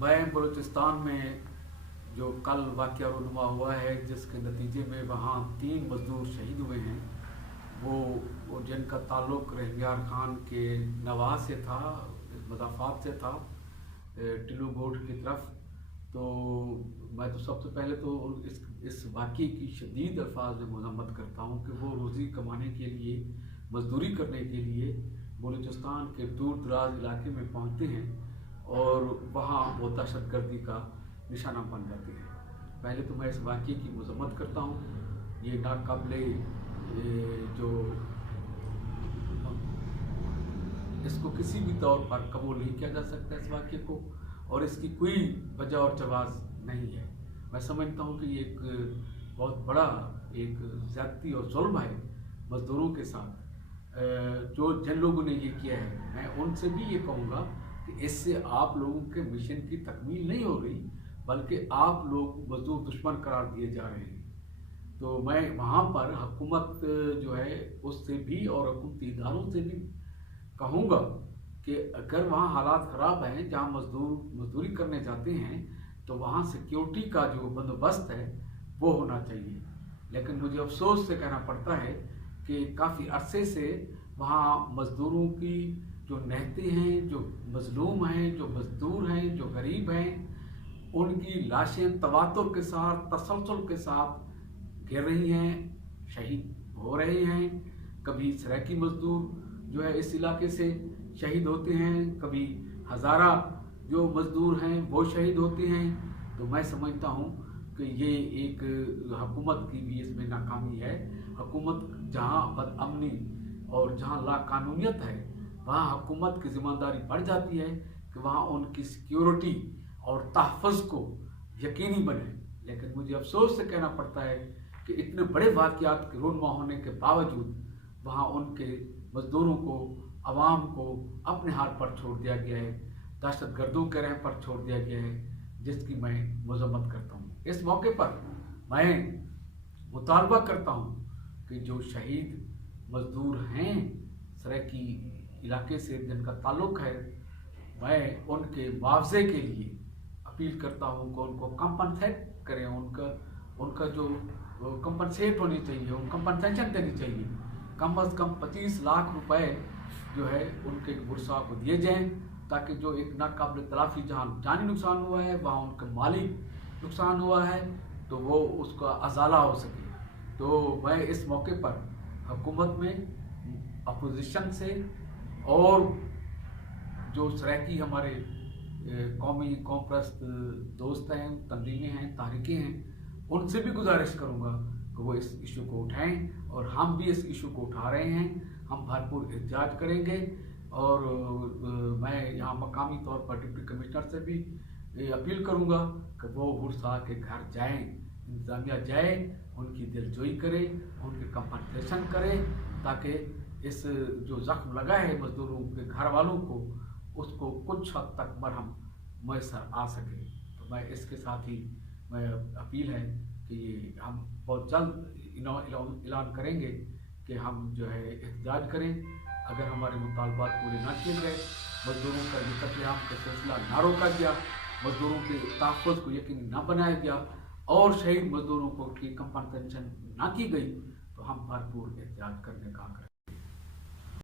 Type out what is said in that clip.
मैं बलूचिस्तान में जो कल वाक़या रूनुमा हुआ है, जिसके नतीजे में वहाँ 3 मज़दूर शहीद हुए हैं, वो जिनका ताल्लुक़ रहमियार खान के नवाह से था, मज़ाफ़ात से था, टिल्लू गोट की तरफ। तो मैं तो सबसे पहले तो इस वाक़ये की शदीद अल्फाज में मज़म्मत करता हूँ कि वो रोज़ी कमाने के लिए, मज़दूरी करने के लिए बलूचिस्तान के दूर दराज इलाके में पहुँचते हैं और वहाँ वो दहशतगर्दी का निशाना बन जाते हैं। पहले तो मैं इस वाक़ये की मज़म्मत करता हूँ। ये नाक़ाबिले जो इसको किसी भी तौर पर कबूल नहीं किया जा सकता इस वाक़ये को, और इसकी कोई वजह और जवाज़ नहीं है। मैं समझता हूँ कि ये एक बहुत बड़ा एक ज़्यादती और ज़ुल्म है मज़दूरों के साथ। जिन लोगों ने ये किया है, मैं उनसे भी ये कहूँगा कि इससे आप लोगों के मिशन की तकमील नहीं हो रही, बल्कि आप लोग मज़दूर दुश्मन करार दिए जा रहे हैं। तो मैं वहाँ पर हुकूमत जो है उससे भी और हुकूमती इदारों से भी कहूँगा कि अगर वहाँ हालात ख़राब हैं, जहाँ मज़दूरी करने जाते हैं, तो वहाँ सिक्योरिटी का जो बंदोबस्त है वो होना चाहिए। लेकिन मुझे अफसोस से कहना पड़ता है कि काफ़ी अरसे से वहाँ मज़दूरों की जो निहतें हैं, जो मज़लूम हैं, जो मज़दूर हैं, जो गरीब हैं, उनकी लाशें तवातुर के साथ, तसलसल के साथ गिर रही हैं, शहीद हो रहे हैं। कभी सराइकी मज़दूर जो है इस इलाके से शहीद होते हैं, कभी हज़ारा जो मज़दूर हैं वो शहीद होते हैं। तो मैं समझता हूँ कि ये एक हुकूमत की भी इसमें नाकामी है। हुकूमत जहाँ बदअमनी और जहाँ लाकानूनियत है, वहाँ हुकूमत की ज़िम्मेदारी बढ़ जाती है कि वहाँ उनकी सिक्योरिटी और तहफ़्फ़ुज़ को यकीनी बने। लेकिन मुझे अफसोस से कहना पड़ता है कि इतने बड़े वाक़यात के रूनुमा होने के बावजूद वहाँ उनके मज़दूरों को, आवाम को अपने हाथ पर छोड़ दिया गया है, दहशतगर्दों के रह पर छोड़ दिया गया है, जिसकी मैं मज़म्मत करता हूँ। इस मौके पर मैं मुतालबा करता हूँ कि जो शहीद मज़दूर हैं सराइकी इलाके से जिनका ताल्लुक़ है, मैं उनके मुआवजे के लिए अपील करता हूँ कि उनको कंपनसेट करें। उनका जो कंपनसेट होनी चाहिए, उनको कंपनसेशन देनी चाहिए। कम से कम 25 लाख रुपए जो है उनके बुरसा को दिए जाएं, ताकि जो एक नाकाबिल तलाफ़ी जहाँ जानी नुकसान हुआ है, वहाँ उनके माली नुकसान हुआ है, तो वो उसका अजाला हो सके। तो मैं इस मौके पर हुकूमत में, अपोजिशन से और जो सराइकी हमारे कौमी परस्त दोस्त हैं, तंजीमें हैं, तहरीकें हैं, उनसे भी गुजारिश करूँगा कि वो इस इशू को उठाएं, और हम भी इस इशू को उठा रहे हैं। हम भरपूर एहतियात करेंगे, और मैं यहाँ मकामी तौर पर डिप्टी कमिश्नर से भी अपील करूँगा कि वो बुरसा के घर जाएं, इंतज़ामिया जाए, उनकी दिलजोई करे, उनकी कंपनसेशन करे, ताकि इस जो ज़ख्म लगा है मज़दूरों के घर वालों को, उसको कुछ हद तक मरहम मैसर आ सके। तो मैं इसके साथ ही मैं अपील है कि हम बहुत जल्द ऐलान करेंगे कि हम जो है एहतजाज करें। अगर हमारे मुतालबात पूरे ना किए गए, मज़दूरों का कत्लेआम का सिलसिला ना रोका गया, मज़दूरों के तहफ़्फ़ुज़ को यकीनी ना बनाया गया, और शहीद मज़दूरों को की कंपनसेशन ना की गई, तो हम भरपूर एहतियात करने का आग्रह